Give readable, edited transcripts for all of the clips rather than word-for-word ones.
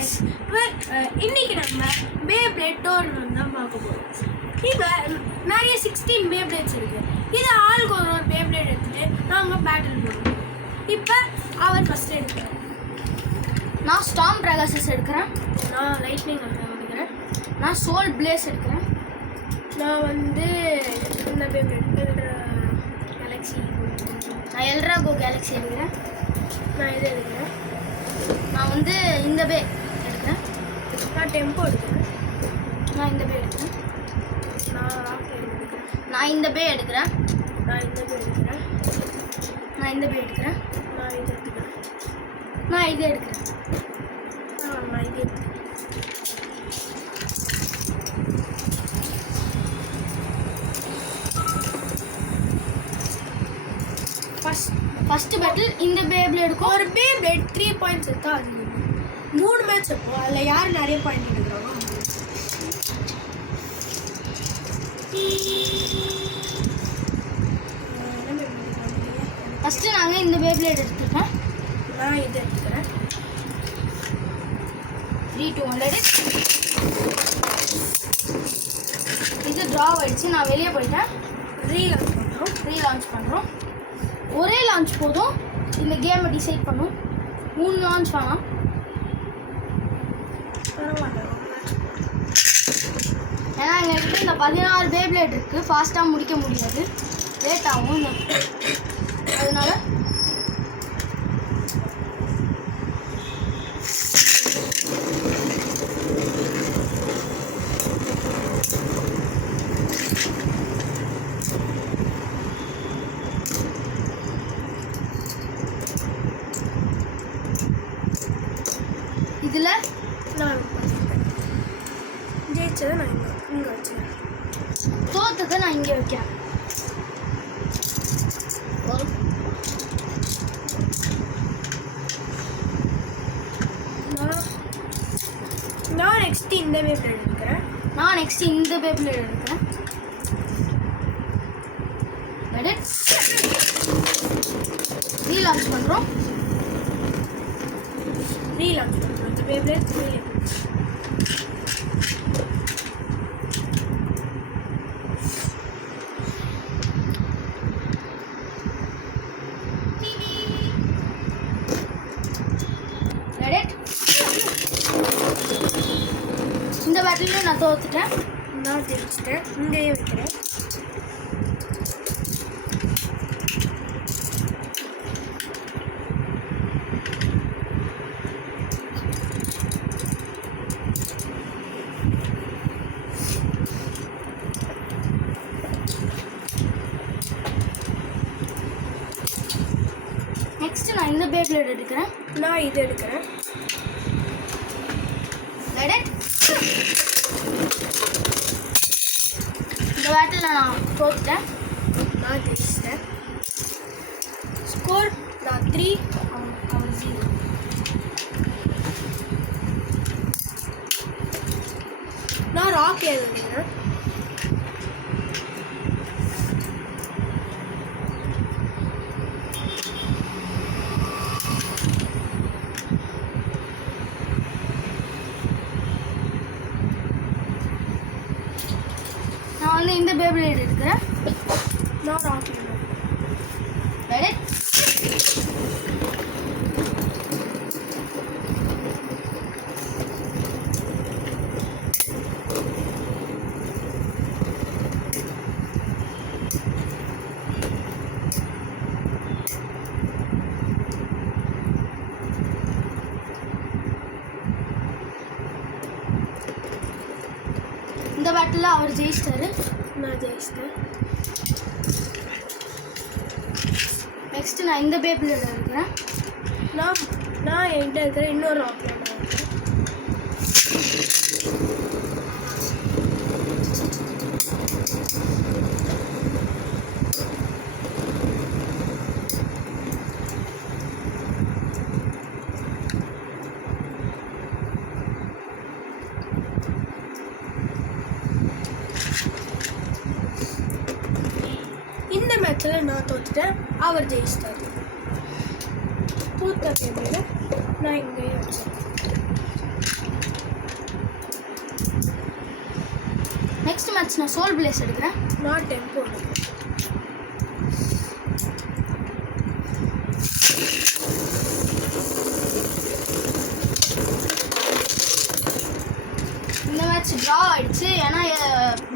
Guys, இன்னைக்கு நம்ம beyblade tournament தான் பார்க்க போகிறோம். இப்போ நிறைய 16 பேப்ளேட்ஸ் இருக்குது. இதை ஆளுக்கு ஒரு பேப்ளேட் எடுத்துகிட்டு நாங்கள் பேட்டில் போடுவோம். இப்போ அவர் ஃபஸ்ட்டு எடுக்கிறேன். நான் ஸ்டாம் ட்ராகஸஸ் எடுக்கிறேன். நான் லைட்னிங் எடுக்கிறேன். நான் சோல் பிளேஸ் எடுக்கிறேன். நான் வந்து இந்த பேப்ளேட் கேலக்ஸி, நான் எல்ட்ராகோ கேலக்ஸி எடுக்கிறேன். நான் இது எடுக்கிறேன். நான் வந்து இந்த பே எடுக்கிறேன். நான் டெம்போ எடுக்கிறேன். நான் இந்த பே எடுக்கிறேன். நான் ராக்கெட் எடுக்கிறேன். நான் இந்த பே எடுக்கிறேன். நான் இந்த பே எடுக்கிறேன். நான் இந்த பே எடுக்கிறேன். நான் இது எடுக்கிறேன். நான் இது எடுக்கிறேன். நான் இது எடுக்கிறேன். ஃபஸ்ட்டு பேட்டில் இந்த பேப்ளேடுக்கும் ஒரு பேப்ளேட் 3 பாயிண்ட்ஸ் எடுத்தா அது 3 மேட்ச் இருக்கும். அதில் யார் நிறைய பாயிண்ட் எடுக்கிறாங்க ஃபஸ்ட்டு நாங்கள் இந்த பேப்ளேட் எடுத்துக்கிறேன். நான் இது எடுத்துக்கிறேன். 3-200 இது ட்ரா ஆகிடுச்சு. நான் வெளியே போயிட்டேன். ரீலான்ச் பண்ணுறோம். ஒரே லான்ச் போதும். இந்த கேமை டிசைட் பண்ணும். 3 லான்ச் வேணாம். ஏன்னா எங்கள்கிட்ட இந்த 16 பேப்ளேட் இருக்குது. ஃபாஸ்ட்டாக முடிக்க முடியாது, லேட் ஆகும். அதனால இதில் நான் ஜெயிச்சதை நான் இங்கே வச்சுக்கிறேன். தோத்ததை நான் இங்கே வைக்கிறேன். நான் நெக்ஸ்ட் இந்த பேப்ளேட் எடுக்கிறேன். நான் நெக்ஸ்ட் இந்த பேப்ளேட் எடுக்கிறேன். ரீலான்ச் பண்ணுறோம். இந்த பேப்ளேட் இந்த பேட்டில் நான் தோத்துட்டேன். நான் தெரிஞ்சுட்டேன். இங்கேயே வைக்கிறேன். நெக்ஸ்ட் நான் இந்த பேப்ளேட் எடுக்கிறேன். நான் இது எடுக்கிறேன். இந்த பேட்டில் நான் தோத்துட்டேன். நான் ஜெயிச்சிட்டேன். ஸ்கோர் நான் 3, அவன் 0. நான் ராக்கெட் எடுக்கிறேன். நான் வந்து இந்த பேப்ளேட் எடுக்கிறேன். நான் ராக்கெட் இந்த பேட்டில் அவர் ஜெயிச்சிட்டாரு. நான் ஜெயிச்சிட்டேன். நெக்ஸ்ட் நான் இந்த பேப்ளேட் எடுக்கிறேன். நான் என்கிட்ட இருக்கிற இன்னொரு ராக்கெட் இந்த மேட்ச்சில் நான் தோத்துட்டேன். அவர் ஜெயிச்சிட்டார். தோத்த பேப்பரில் நான் இங்கேயே வச்சேன். நெக்ஸ்ட் மேட்ச் நான் சோல் பிளேஸ் எடுக்கிறேன். நான் டெம்போ. இந்த மேட்ச் ட்ரா ஆயிடுச்சு. ஏன்னா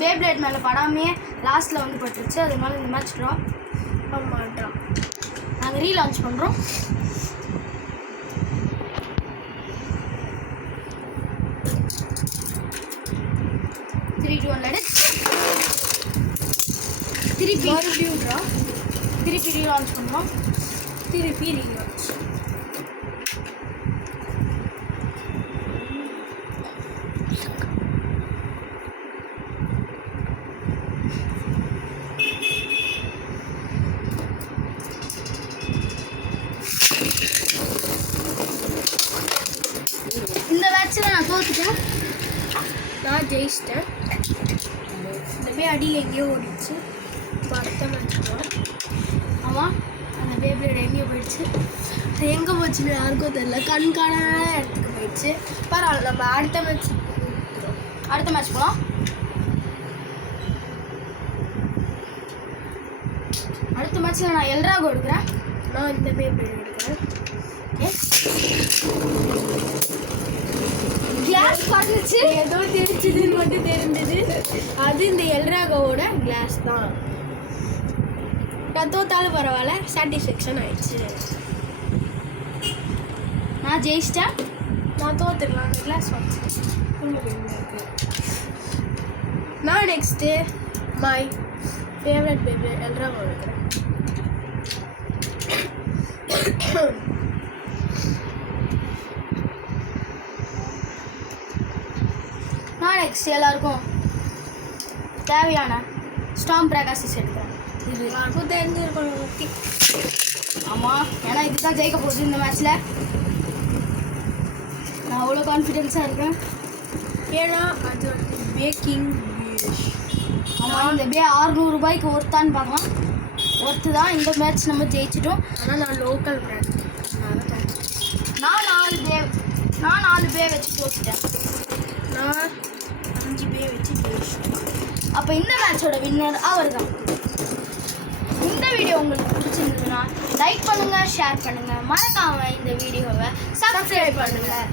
பேப்ளேட் மேலே படாமே லாஸ்ட்டில் வந்து பட்டுருச்சு. அதனால இந்த மேட்ச் ட்ரா. ஆமாம் ட்ரா. நாங்கள் ரீலான்ச் பண்ணுறோம். திருப்பி மறுபடியும் ட்ரா. திருப்பி ரீலான்ச் பண்ணுறோம். திருப்பி ரீலான்ச். இந்த மேட்ச்சில் நான் தோத்துட்டேன். நான் ஜெயிச்சிட்டேன். இந்த போய் அடியில் எங்கேயோ ஓடிச்சு. இப்போ அடுத்த மேட்ச் தான். ஆமாம், அந்த பேப்ளேட் எங்கேயோ போயிடுச்சு. அது எங்கே போச்சுன்னு யாருக்கும் தெரியல. கண்காணாத இடத்துக்கு போயிடுச்சு. பரவாயில்ல, நம்ம அடுத்த மேட்ச் போகலாம். அடுத்த மேட்ச்சில் நான் எல்ராகோ எடுக்கிறேன். நான் இந்த பேப்ளேட் எடுக்கிறேன். கிளாஸ் பார்த்துச்சு. ஏதோ தெரிஞ்சதுன்னு மட்டும் தெரிஞ்சது. அது இந்த எல்ராகோவோட கிளாஸ் தான். நான் தோத்தாலும் பரவாயில்ல, சாட்டிஸ்ஃபேக்ஷன் ஆயிடுச்சு. நான் ஜெயிச்சிட்டேன். நான் தோத்துடலாம். அந்த கிளாஸ் வாங்க. நான் நெக்ஸ்ட்டு மை ஃபேவரட் பேபி எல்ராகோ எடுக்கிறேன். நான் நெக்ஸ்ட் எல்லாருக்கும் தேவையான ஸ்டாம் பிரகாசிஸ் எடுக்கிறேன். இது எல்லாருக்கும் தெரிஞ்சிருக்கணும். ஓகே. ஆமாம், ஏன்னா இதுதான் ஜெயிக்க போகுது இந்த மேட்ச்சில். நான் அவ்வளோ கான்ஃபிடென்ஸாக இருக்கேன். ஏன்னா அது வந்து பேக்கிங் டிஷ். ஆமாம், இந்த பே 600 ரூபாய்க்கு ஒர்த்தான்னு பார்க்கலாம். ஒர்த்து தான். இந்த மேட்ச் நம்ம ஜெயிச்சிட்டோம். ஆனால் நான் லோக்கல் பிராண்ட். நான் 4 பே வச்சு தோச்சிட்டேன். நான் 5 பே வச்சு ஜெயிச்சிட்டேன். அப்போ இந்த மேட்சோட வின்னர் அவர் தான். இந்த வீடியோ உங்களுக்கு பிடிச்சிருந்ததுன்னா லைக் பண்ணுங்கள், ஷேர் பண்ணுங்கள், மறக்காமல் இந்த வீடியோவை சப்ஸ்கிரைப் பண்ணுங்கள்.